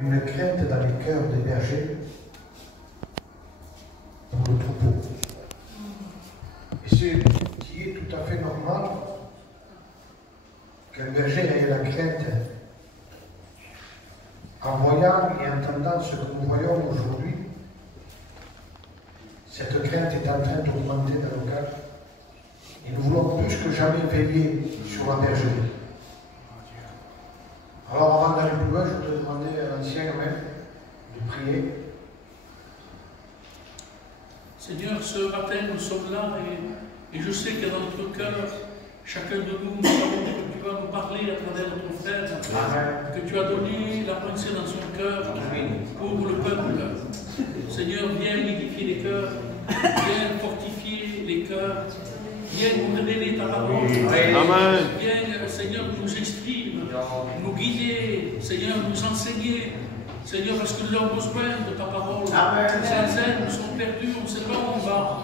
Une crainte dans les cœurs des bergers pour le troupeau. Et c'est qui est tout à fait normal qu'un berger ait la crainte en voyant et entendant ce que nous voyons aujourd'hui. Cette crainte est en train d'augmenter dans nos cœurs. Et nous voulons plus que jamais veiller sur la bergerie. Alors avant d'aller plus loin, je voudrais demander à l'ancien même de prier. Seigneur, ce matin, nous sommes là et je sais que dans notre cœur, chacun de nous savons que tu vas nous parler à travers notre frère, Amen. Que tu as donné la pensée dans son cœur pour le peuple. Seigneur, viens édifier les cœurs, viens fortifier les cœurs, viens nous révéler ta parole, Amen. Viens, Seigneur, nous instruire, nous guider, Seigneur, nous enseigner. Seigneur, parce que nous avons besoin de ta parole. Certains sont perdus, on sait pas où on va,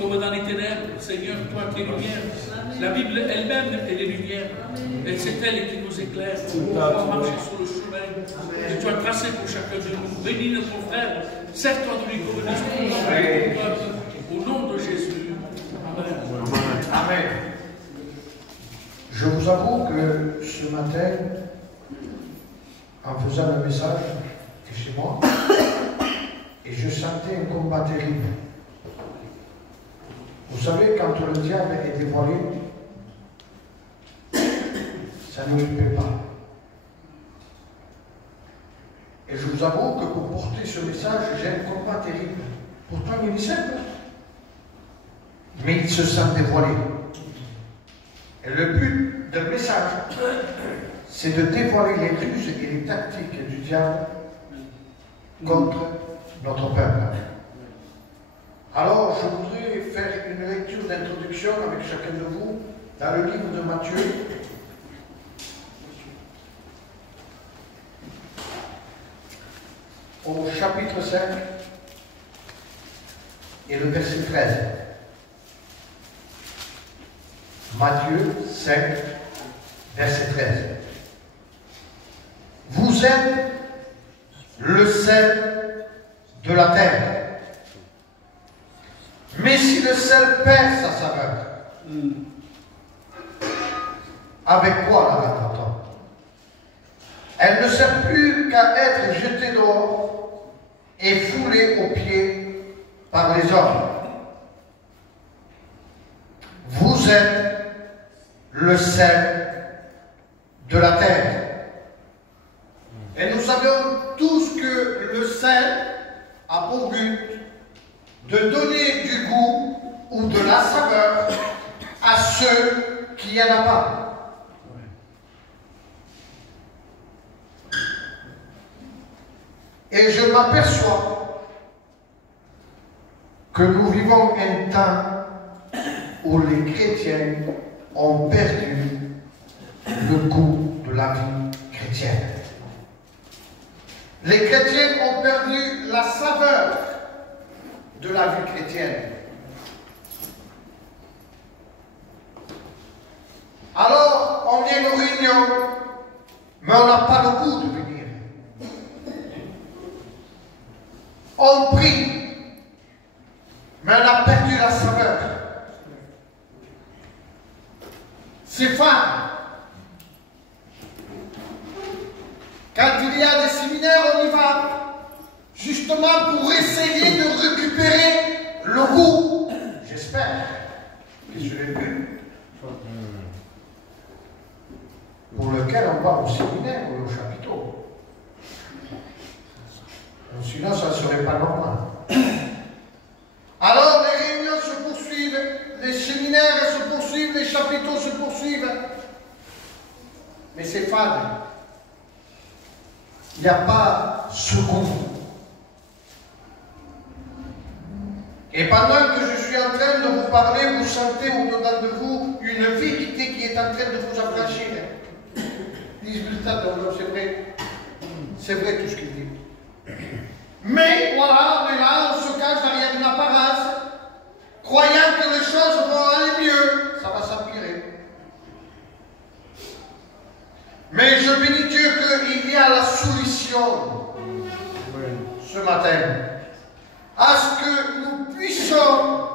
comme dans les ténèbres. Seigneur, toi qui es lumière. La Bible elle-même, elle est lumière. Et c'est elle qui nous éclaire pour pouvoir marcher sur le chemin que tu as tracé pour chacun de nous. Bénis notre frère, sers-toi de lui comme un au nom de Jésus. Amen. Amen. Je vous avoue que ce matin, en faisant le message, chez moi, et je sentais un combat terrible. Vous savez, quand le diable est dévoilé, ça ne lui plaît pas. Et je vous avoue que pour porter ce message, j'ai un combat terrible. Pourtant, il est simple. Mais il se sent dévoilé. Et le but d'un message, c'est de dévoiler les ruses et les tactiques du diable contre notre peuple. Alors, je voudrais faire une lecture d'introduction avec chacun de vous dans le livre de Matthieu. Au chapitre 5 et le verset 13. Matthieu 5, verset 13. Vous êtes le sel de la terre. Mais si le sel perd sa saveur, avec quoi la rendra-t-on? Elle ne sert plus qu'à être jetée dehors et foulée aux pieds par les hommes. Vous êtes le sel de la terre. Et nous savons tous que le sel a pour but de donner du goût ou de la saveur à ceux qui n'y en a pas. Et je m'aperçois que nous vivons un temps où les chrétiens ont perdu le goût de la vie chrétienne. Les chrétiens ont perdu la saveur de la vie chrétienne. Alors, on vient aux réunions, mais on n'a pas le goût de venir. On prie, mais on a perdu la saveur. Ces femmes, quand il y a des séminaires, on y va justement pour essayer de récupérer le goût. J'espère que je l'ai vu. Pour lequel on va au séminaire ou au chapiteau. Sinon, ça ne serait pas normal. Alors, les réunions se poursuivent, les séminaires se poursuivent, les chapiteaux se poursuivent. Mais c'est fade. Il n'y a pas ce goût. Et pendant que je suis en train de vous parler, vous sentez au-dedans de vous une vérité qui est en train de vous affranchir. C'est vrai tout ce qu'il dit. Mais voilà, on est là, on se cache derrière une apparence, croyant que les choses vont aller mieux. Ça va s'empirer. Mais je bénis Dieu Dieu qu'il y a la solution ce matin à ce que nous puissions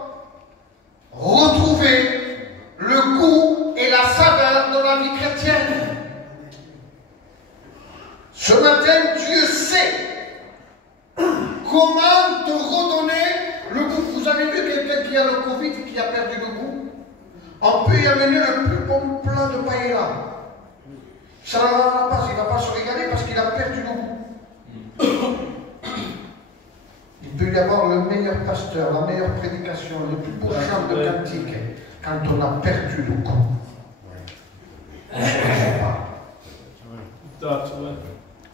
retrouver le goût et la saveur de la vie chrétienne. Ce matin, Dieu sait comment te redonner le goût. Vous avez vu quelqu'un qui a le Covid et qui a perdu le goût? On peut y amener le plus bon plat de paella. Ça ne va pas, il ne va pas se régaler parce qu'il a perdu le goût. Il peut y avoir le meilleur pasteur, la meilleure prédication, le plus beau chant de cantique quand on a perdu le goût. On ne se régale pas.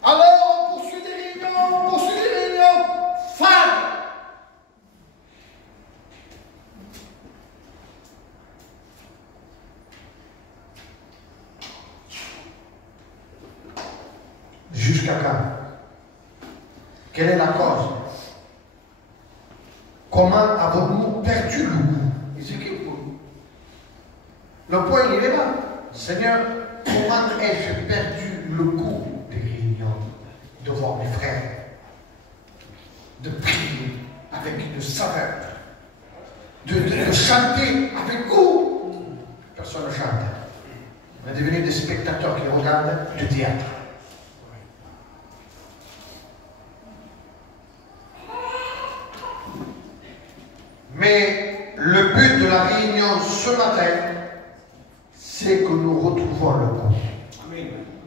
Alors, on poursuit des réunions, fans. Jusqu'à quand? Quelle est la cause? Comment avons-nous perdu le goût? Le point, il est là. Seigneur, comment ai-je perdu le goût des réunions, de voir mes frères, de prier avec une saveur, de chanter avec goût? Personne ne chante. On est devenu des spectateurs qui regardent le théâtre. Mais le but de la réunion ce matin, c'est que nous retrouvons le goût.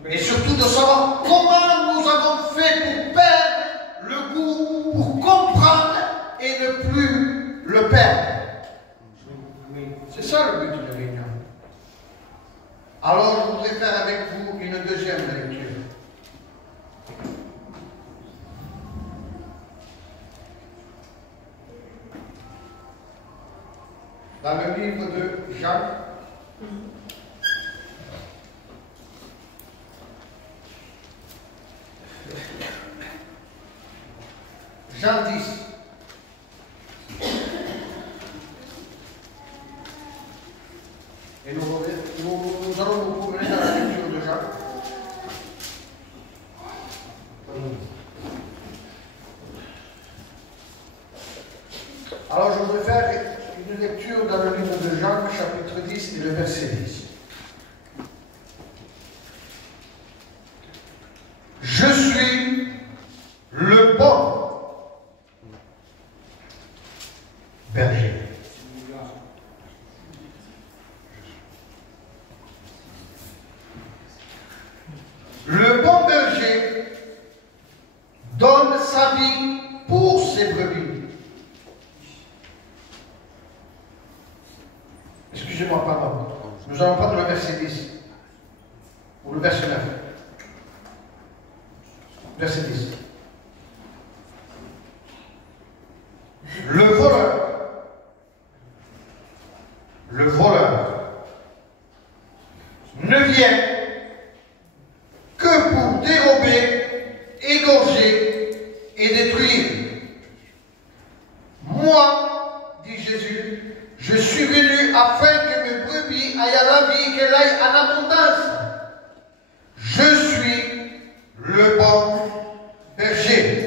Et surtout de savoir comment nous avons fait pour perdre le goût, pour comprendre et ne plus le perdre. C'est ça le but de la réunion. Alors je voudrais faire avec vous une deuxième lecture. Dans le livre de Jean, Jean 10. Et nous allons nous promener dans la lecture de Jean. Alors je voudrais faire une lecture dans le livre de Jean, chapitre 10 et le verset 10. Je suis le bon berger. Le bon berger donne sa vie pour ses brebis. Excusez-moi, pardon. Nous allons prendre le verset 10 ou le verset 9. Verset 10. Le voleur ne vient que pour dérober, égorger et détruire. Moi, dit Jésus, je suis venu afin que mes brebis aillent à la vie, qu'elles aillent en abondance. Je suis le bon berger.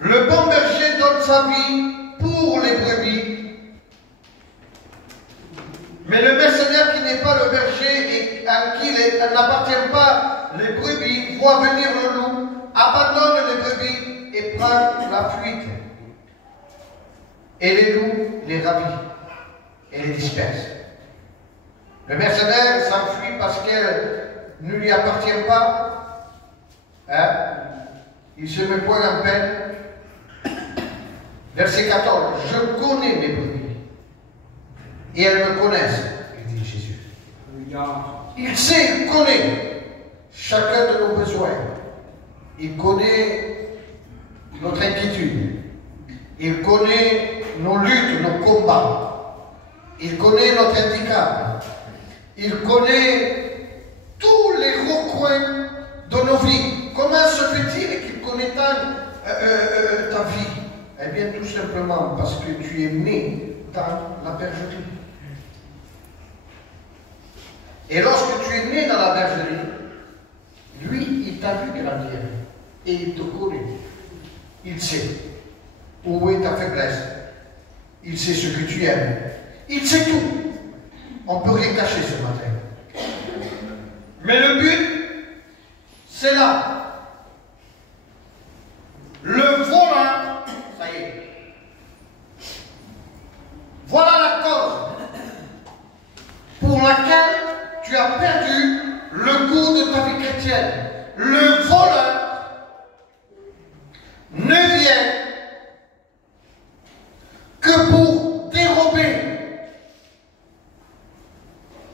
Le bon berger donne sa vie pour les brebis. Mais le mercenaire qui n'est pas le berger et à qui n'appartient pas les brebis voit venir le loup, abandonne les brebis et prend la fuite. Et les loups les ravit et les disperse. Le mercenaire s'enfuit parce qu'elle ne lui appartient pas. Il se met point en peine. Verset 14. Je connais mes brebis et elles me connaissent, dit Jésus. Il sait, il connaît chacun de nos besoins. Il connaît notre inquiétude. Il connaît nos luttes, nos combats. Il connaît notre handicap. Il connaît tous les recoins de nos vies. Comment se fait-il qu'il connaît tant ta vie? Eh bien, tout simplement parce que tu es né dans la bergerie. Et lorsque tu es né dans la bergerie, lui, il t'a vu grandir. Et il te connaît. Il sait où est ta faiblesse. Il sait ce que tu aimes. Il sait tout. On ne peut rien cacher ce matin. Mais le but, c'est là. Le voleur, ça y est. Voilà la cause pour laquelle tu as perdu le goût de ta vie chrétienne. Le voleur ne vient que pour dérober.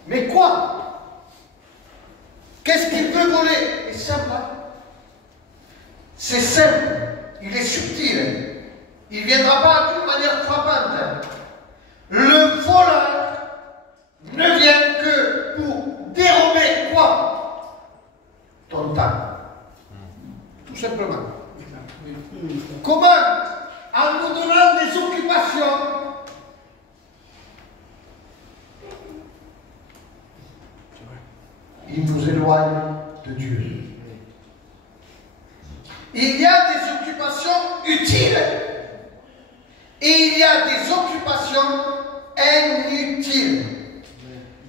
Mais quoi? Qu'est-ce qu'il veut voler? C'est simple. Hein? C'est simple. Il est subtil. Il ne viendra pas d'une manière frappante. Le voleur ne vient que pour dérober quoi? Ton temps. Tout simplement. Comment? En nous donnant des occupations il nous éloigne de Dieu. Il y a des occupations utiles et il y a des occupations inutiles.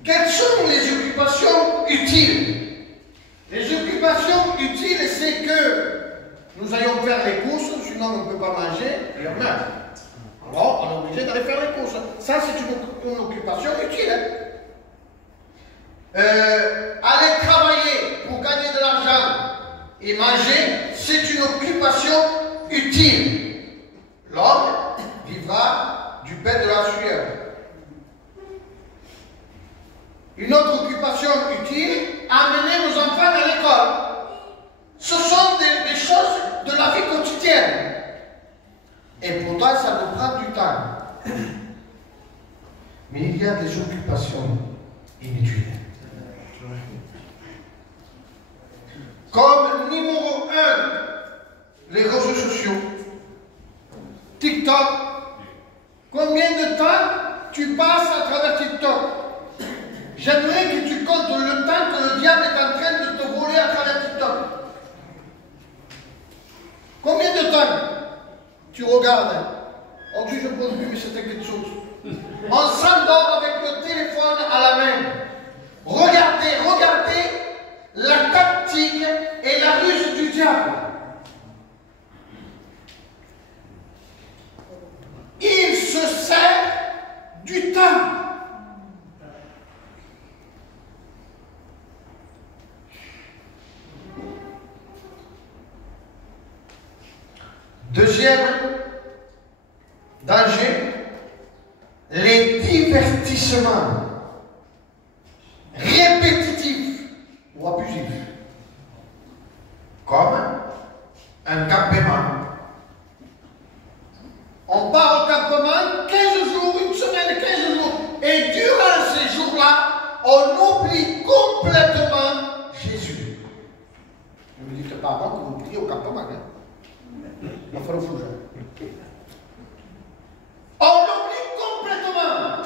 Quelles sont les occupations utiles? Les occupations utiles, c'est que nous allons faire les courses, sinon on ne peut pas manger, et on meurt. Alors, on est obligé d'aller faire les courses. Ça, c'est une occupation utile. Aller travailler pour gagner de l'argent et manger, c'est une occupation utile. L'homme vivra du pain de la sueur. Une autre occupation utile, amener nos enfants à l'école. Ce sont des choses de la vie quotidienne. Et pourtant, ça nous prend du temps. Mais il y a des occupations inutiles. Comme numéro 1, les réseaux sociaux. TikTok. Combien de temps tu passes à travers TikTok? J'aimerais que tu comptes le temps que le diable est en train de te voler à travers TikTok. Combien de temps tu regardes? On dit je ne pose plus, mais c'était quelque chose. On s'endort avec le téléphone à la main. Regardez la tactique et la ruse du diable. Il se sert du temps. Deuxième danger, les divertissements répétitifs ou abusifs, comme un campement. On part au campement 15 jours, une semaine, 15 jours, et durant ces jours-là, on oublie complètement Jésus. Ne me dites pas avant que vous oubliez au campement. Hein? On fera le fou, on l'oublie complètement.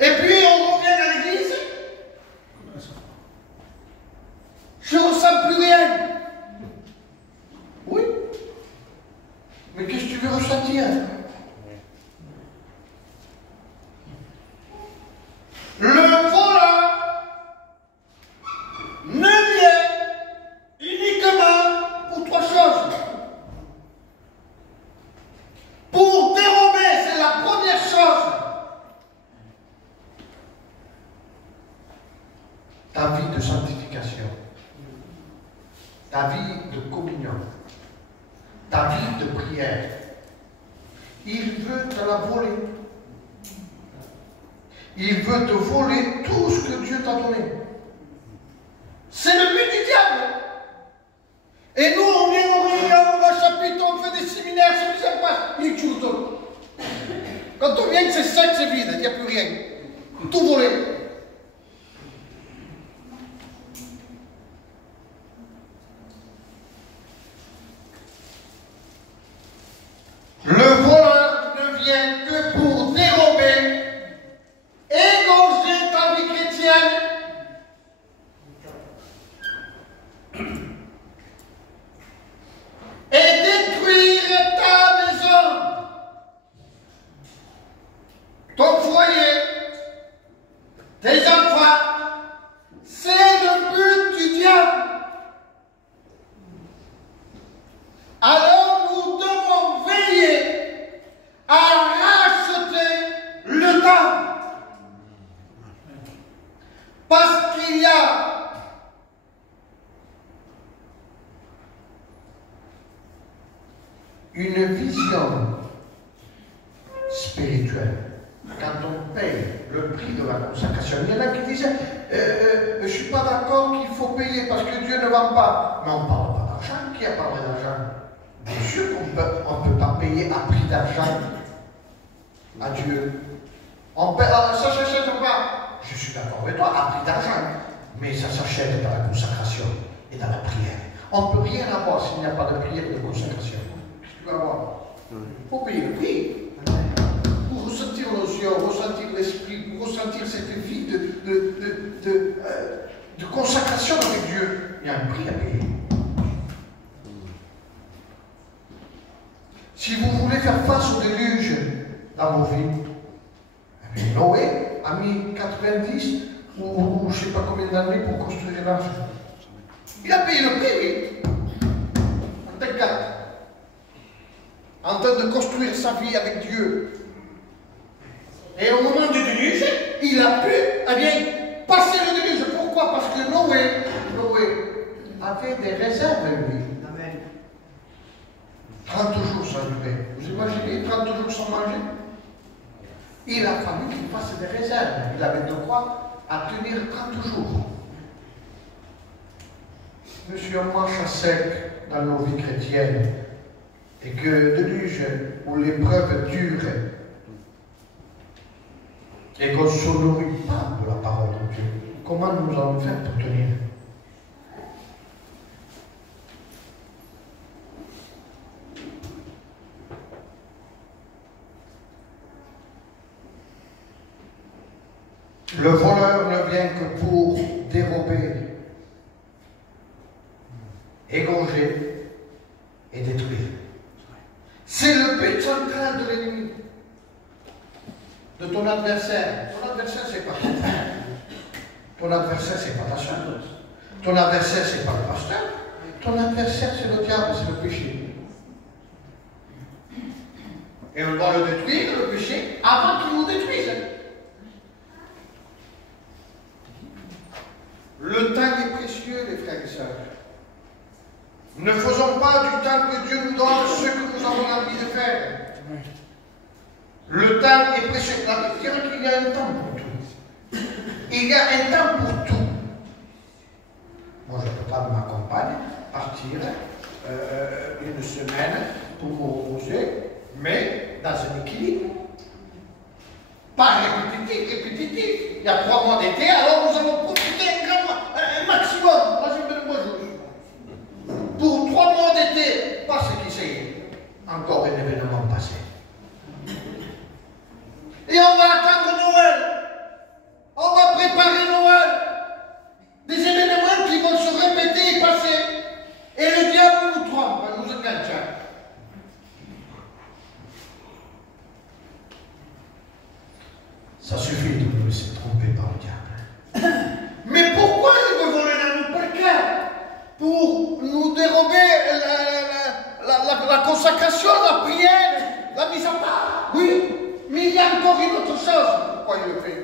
Et puis on revient à l'église. Je ne ressens plus rien. Oui. Mais qu'est-ce que tu veux ressentir? Le voleur ne vient uniquement pour trois choses. Pour dérober, c'est la première chose. Ta vie de sanctification, ta vie de communion, ta vie de prière. Il veut te la voler. Il veut te voler tout ce que Dieu t'a donné. C'est le but du diable. Et nous, on vient au réunion, on va au chapitre, on fait des séminaires, c'est sympa. Il tue tout. Quand on vient, c'est sec, c'est vide, il n'y a plus rien. Tout volé. Le des enfants, c'est le but du diable. Alors nous devons veiller à racheter le temps. Parce qu'il y a une vision spirituelle. Quand on paye le prix de la consacration, il y en a qui disent je ne suis pas d'accord qu'il faut payer parce que Dieu ne vend pas. Mais on ne parle pas d'argent. Qui a parlé d'argent? Bien sûr qu'on ne peut pas payer à prix d'argent à Dieu. Ça ne s'achète pas. Je suis d'accord avec toi, à prix d'argent. Mais ça s'achète dans la consacration et dans la prière. On ne peut rien avoir s'il n'y a pas de prière et de consacration. Qu'est-ce que tu vas avoir? Il faut payer le prix. Pour ressentir nos yeux, ressentir l'esprit, pour ressentir cette vie de consacration avec Dieu, il y a un prix à payer. Si vous voulez faire face au déluge dans vos vies, Noé a mis 90 ou je ne sais pas combien d'années pour construire l'arche. Il a payé le prix, oui. En train de construire sa vie avec Dieu. Et au moment du déluge, il a pu passer le déluge. Pourquoi? Parce que Noé avait des réserves, lui. Amen. 30 jours sans durer. Vous imaginez 30 jours sans manger? Il a fallu qu'il fasse des réserves. Il avait de quoi à tenir 30 jours. Monsieur, on marche à sec dans nos vies chrétiennes et que le déluge ou l'épreuve dure et qu'on ne se nourrit pas de la parole de Dieu, comment nous allons faire pour tenir? Le voleur ne vient que pour dérober, égorger et détruire. C'est le but central de l'ennemi, de ton adversaire. Ton adversaire, c'est pas ton frère. Ton adversaire, c'est pas ta soeur. Ton adversaire, c'est pas le pasteur. Ton adversaire, c'est le diable, c'est le péché. Et on doit le détruire, le péché, avant qu'il nous détruise. Le temps est précieux, les frères et sœurs. Ne faisons pas du temps que Dieu nous donne ce que nous avons envie de faire. Le temps est précieux. La Bible dit qu'il y a un temps pour tout. Il y a un temps pour tout. Moi, je ne peux pas de ma compagne partir une semaine pour me reposer, mais dans un équilibre. Pas répétitif. Il y a 3 mois d'été, alors nous allons profiter un maximum. Là, je me le jour. Pour 3 mois d'été, pas ce qui c'est. Encore un événement passé. Et on va attendre Noël. On va préparer Noël. Des événements qui vont se répéter et passer. Et le diable nous trompe, nous enganche. Ça suffit de nous laisser tromper par le diable. Mais pourquoi il veut voler la nous par cœur? Pour nous dérober la consacration, la prière, la mise à part. Oui, mais il y a encore une autre chose. Pourquoi il le fait?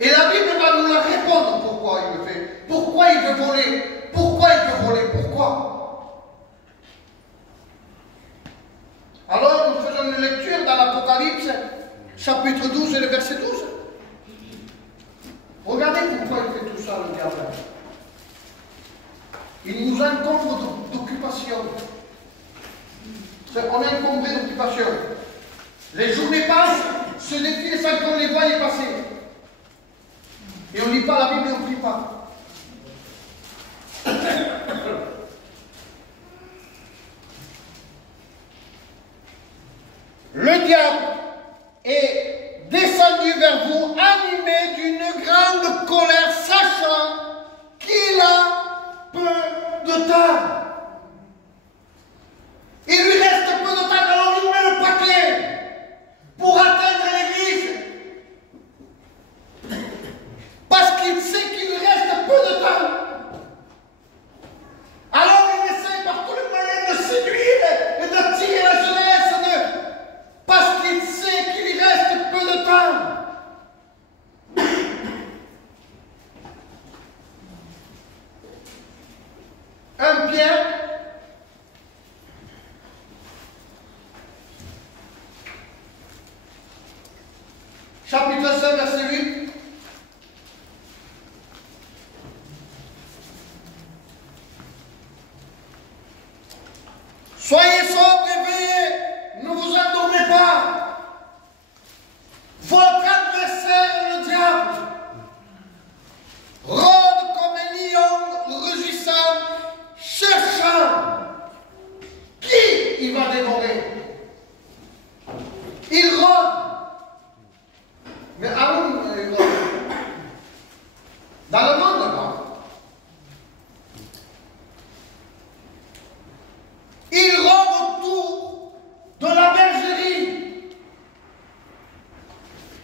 Et la Bible va nous la répondre pourquoi il le fait. Pourquoi il veut voler? Pourquoi il veut voler? Pourquoi? Alors nous faisons une lecture dans l'Apocalypse, chapitre 12 et le verset 12. Regardez pourquoi il fait tout ça, le diable. Il nous encombre d'occupation. On est encombré d'occupation. Les journées passent, se défilent sans qu'on les voie y passer. Et on ne lit pas la Bible et on ne prie pas. Le diable est descendu vers vous, animé d'une grande colère, sachant qu'il a peu de temps. Il lui reste peu de temps, alors il met le paquet pour atteindre l'église. chapitre 5, verset 8. Soyez sobres et veillez, ne vous endormez pas. Votre adversaire, le diable, rôde comme un lion rugissant, cherchant qui il va dévorer. Il rôde. Mais allons, dans le monde là, il rôde autour de la bergerie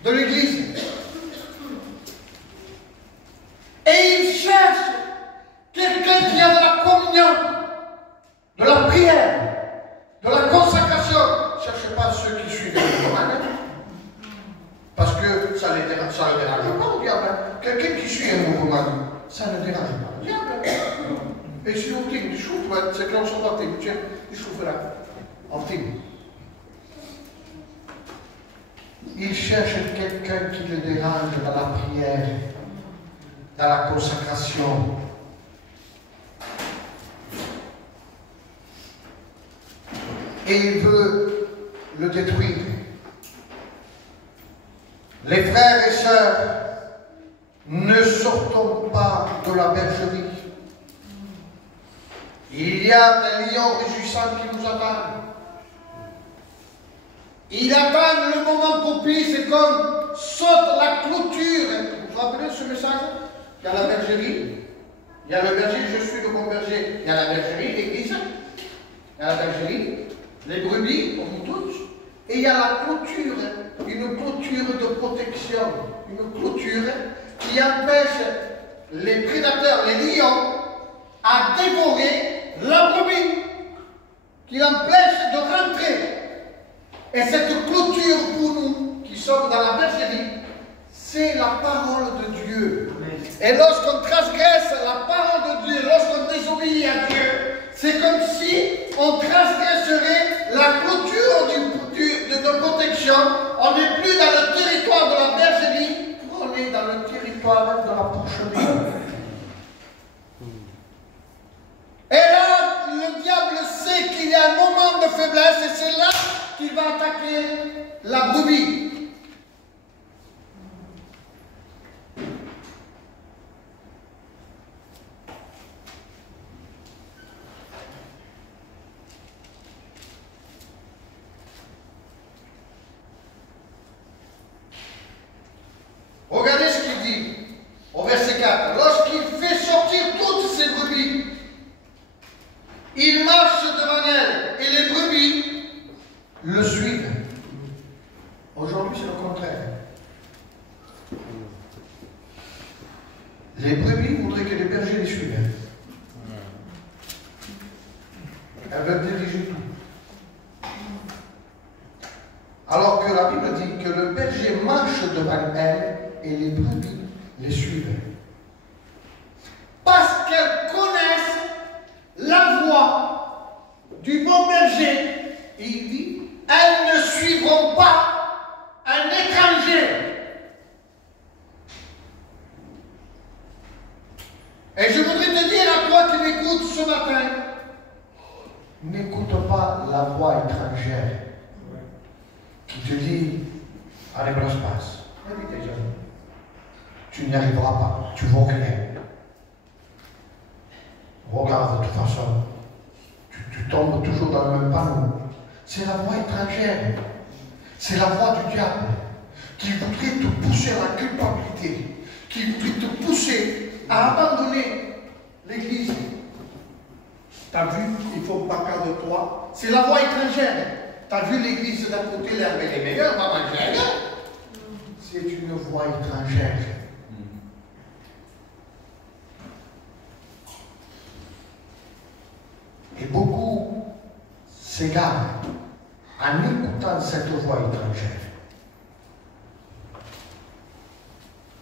de l'église. Et il cherche quelqu'un qui a de la communion, de la prière, de la consacration. Ne cherchez pas ceux qui suivent les commandes, parce que ça ne les dérange pas, le diable. Quelqu'un qui suit un mouvement, ça ne dérange pas le diable. Et si on dit, c'est que l'on se porte, il souffre là. On dit. Il cherche quelqu'un qui le dérange dans la prière, dans la consacration. Et il veut le détruire. Les frères et sœurs, ne sortons pas de la bergerie. Il y a des lions rugissants qui nous attendent. Ils attendent le moment propice, c'est comme saute la clôture. Vous vous rappelez ce message? Il y a la bergerie, il y a le berger, je suis le bon berger. Il y a la bergerie, l'église, il y a la bergerie, les brebis, comme nous tous, et il y a la clôture, une clôture de protection, une clôture qui empêche les prédateurs, les lions, à dévorer la brebis, qui l'empêche de rentrer. Et cette clôture pour nous, qui sommes dans la bergerie, c'est la parole de Dieu. Et lorsqu'on transgresse la parole de Dieu, lorsqu'on désobéit à Dieu, c'est comme si on transgresserait la clôture de protection. On n'est plus dans le territoire de la bergerie, on est dans le territoire de la porcherie. Et là, le diable sait qu'il y a un moment de faiblesse et c'est là qu'il va attaquer la brebis. Regardez ce qu'il dit au verset 4. Lorsqu'il fait sortir toutes ses brebis, il marche devant elles et les brebis le suivent. Aujourd'hui, c'est le contraire. Les brebis voudraient que les bergers les suivent. Elles veulent diriger tout. Alors que la Bible dit que le berger marche devant elles et les brebis les suivent. Parce qu'elles connaissent la voix du bon berger. Et il dit, elles ne suivront pas un étranger. Et je voudrais te dire à toi qui m'écoutes ce matin, n'écoute pas la voix étrangère qui te dit, allez, passe. Tu n'y arriveras pas, tu ne vaux rien. Regarde, de toute façon, tu tombes toujours dans le même panneau. C'est la voix étrangère. C'est la voix du diable qui voudrait te pousser à la culpabilité, qui voudrait te pousser à abandonner l'église. Tu as vu, il ne faut pas perdre de toi. C'est la voix étrangère. Tu as vu l'église d'un côté, l'herbe est meilleure, on va manger ailleurs. C'est une voix étrangère. Et beaucoup s'égarent en écoutant cette voix étrangère.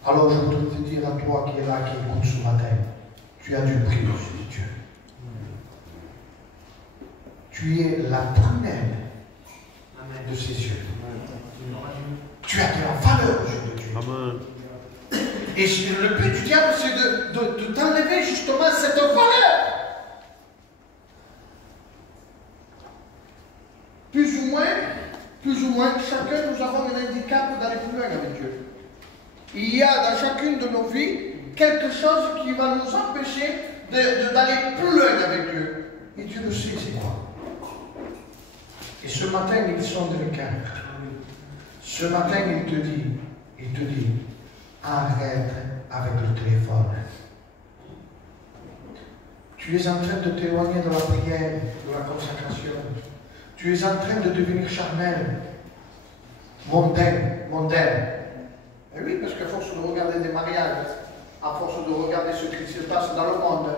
Alors je voudrais te dire à toi qui es là, qui écoute ce matin, tu as du prix au-dessus de Dieu. Tu es la prunelle de ses yeux. Tu as de la valeur aux yeux de Dieu. Amen. Et le but du diable, c'est de t'enlever justement cette valeur. Plus ou moins, chacun nous avons un handicap d'aller plus loin avec Dieu. Il y a dans chacune de nos vies quelque chose qui va nous empêcher d'aller plus loin avec Dieu. Et Dieu le sait, c'est quoi. Et ce matin, il sonde le cœur. Ce matin, il te dit, arrête avec le téléphone. Tu es en train de t'éloigner de la prière, de la consacration. Tu es en train de devenir charnel, mondaine. Et oui, parce qu'à force de regarder des mariages, à force de regarder ce qui se passe dans le monde,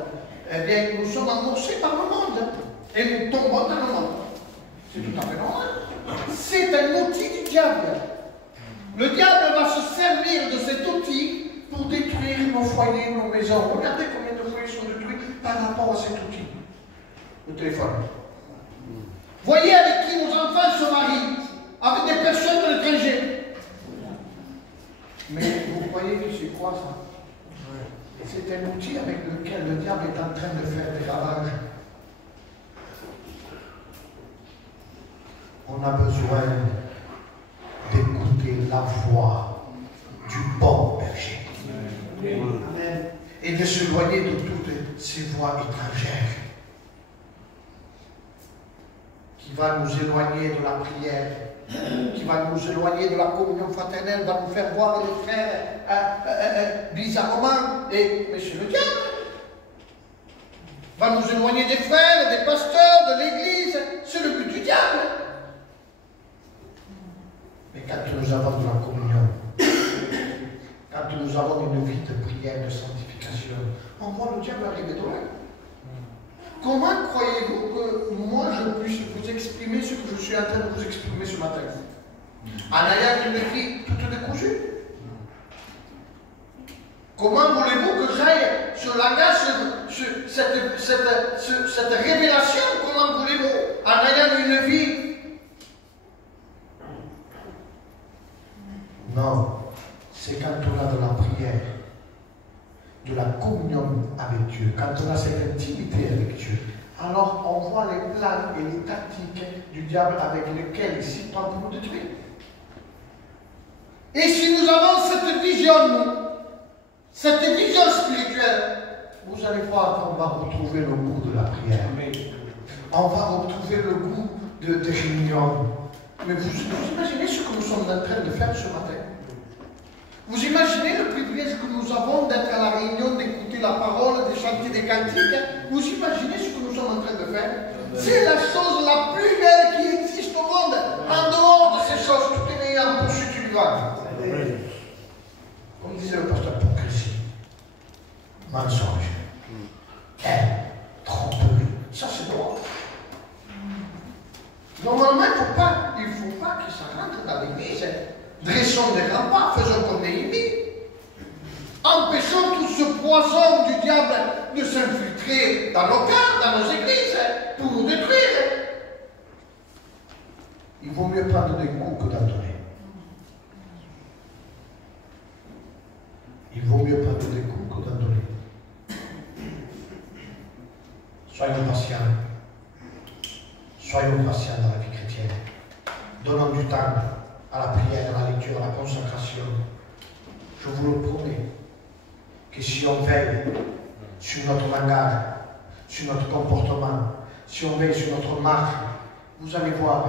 eh bien, nous sommes amorcés par le monde. Et nous tombons dans le monde. C'est tout à fait normal. C'est un outil du diable. Le diable va se servir de cet outil pour détruire nos foyers, nos maisons. Regardez combien de foyers sont détruits par rapport à cet outil. Le téléphone. Voyez avec qui nos enfants se marient, avec des personnes de l'étranger. Mais vous croyez que c'est quoi ça? C'est un outil avec lequel le diable est en train de faire des ravages. On a besoin d'écouter la voix du bon berger. Amen. Et de se éloigner de toutes ces voix étrangères qui va nous éloigner de la prière, qui va nous éloigner de la communion fraternelle, va nous faire voir les frères bizarrement. Mais c'est le diable. Va nous éloigner des frères, des pasteurs, de l'église. C'est le but du diable. Mais quand nous avons de la communion, quand nous avons une vie de prière, de sanctification, on voit le diable arriver de loin. Comment croyez-vous que moi je puisse vous exprimer ce que je suis en train de vous exprimer ce matin? En ayant une vie toute décousue? Comment voulez-vous que j'aille ce langage, cette révélation? Comment voulez-vous, en ayant une vie? Non, c'est quand on a de la prière, de la communion avec Dieu, quand on a cette intimité avec Dieu, alors on voit les plans et les tactiques du diable avec lesquels il s'y prend pour nous détruire. Et si nous avons cette vision spirituelle, vous allez voir qu'on va retrouver le goût de la prière. On va retrouver le goût de réunion. Mais vous imaginez ce que nous sommes en train de faire ce matin? Vous imaginez le privilège que nous avons d'être à la réunion, d'écouter la parole, de chanter des cantiques? Vous imaginez ce que nous sommes en train de faire? C'est la chose la plus belle qui existe au monde. En dehors de ces choses, tout est meilleur pour ceux qui vivent. Comme disait le pasteur, hypocrisie, mensonge, haine, tromperie. Ça, c'est droit. Normalement, il ne faut pas que ça rentre dans l'église. Dressons des remparts, faisons comme Néhémie. Empêchons tout ce poison du diable de s'infiltrer dans nos cœurs, dans nos églises, pour nous détruire. Il vaut mieux prendre des coups que d'en donner. Il vaut mieux prendre des coups que d'en donner. Soyons patients. Soyons patients dans la vie chrétienne. Donnons du temps à la prière, à la lecture, à la consacration. Je vous le promets que si on veille sur notre langage, sur notre comportement, si on veille sur notre marche, vous allez voir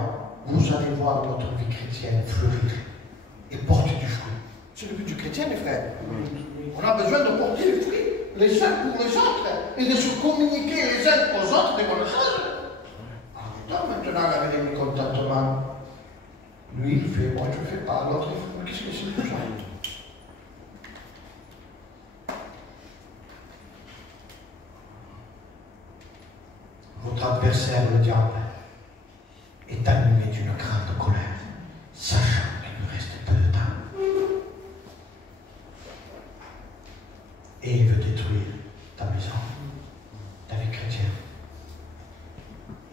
notre vie chrétienne fleurir et porter du fruit. C'est le but du chrétien, mes frères. On a besoin de porter du fruit, les uns pour les autres, et de se communiquer les uns aux autres des bonnes choses. Maintenant, avec des mécontentements, lui il fait, moi je ne fais pas, l'autre il fait, mais qu'est-ce que c'est tout ça? Votre adversaire, le diable, est animé d'une grande colère, sachant qu'il lui reste peu de temps. Et il veut détruire ta maison, ta vie chrétienne.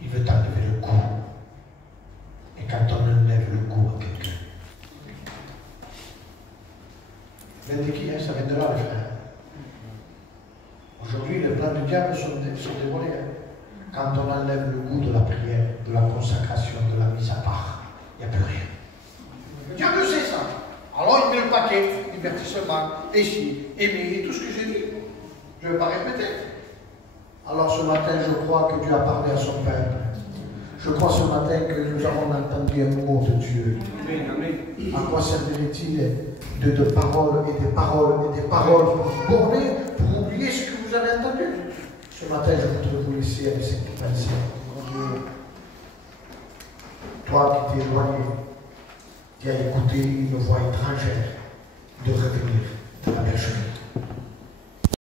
Il veut t'enlever le goût. Et quand on enlève le goût à quelqu'un, Vient de qui, hein? Ça vient de là, les frères. Aujourd'hui, les plans du diable sont dévoilés. Hein? Quand on enlève le goût de la prière, de la consacration, de la mise à part, il n'y a plus rien. Le diable sait ça. Alors il met le paquet, divertissement, ici, aimer, tout ce que j'ai dit. Je ne vais pas répéter. Alors ce matin, je crois que Dieu a parlé à son peuple. Je crois ce matin que nous avons entendu un mot de Dieu. À quoi servirait-il de paroles et des paroles et des paroles bornées pour oublier ce que vous avez entendu? Ce matin, je voudrais vous laisser avec cette pensée. Toi qui t'es éloigné, qui as écouté une voix étrangère, de revenir à la bergerie.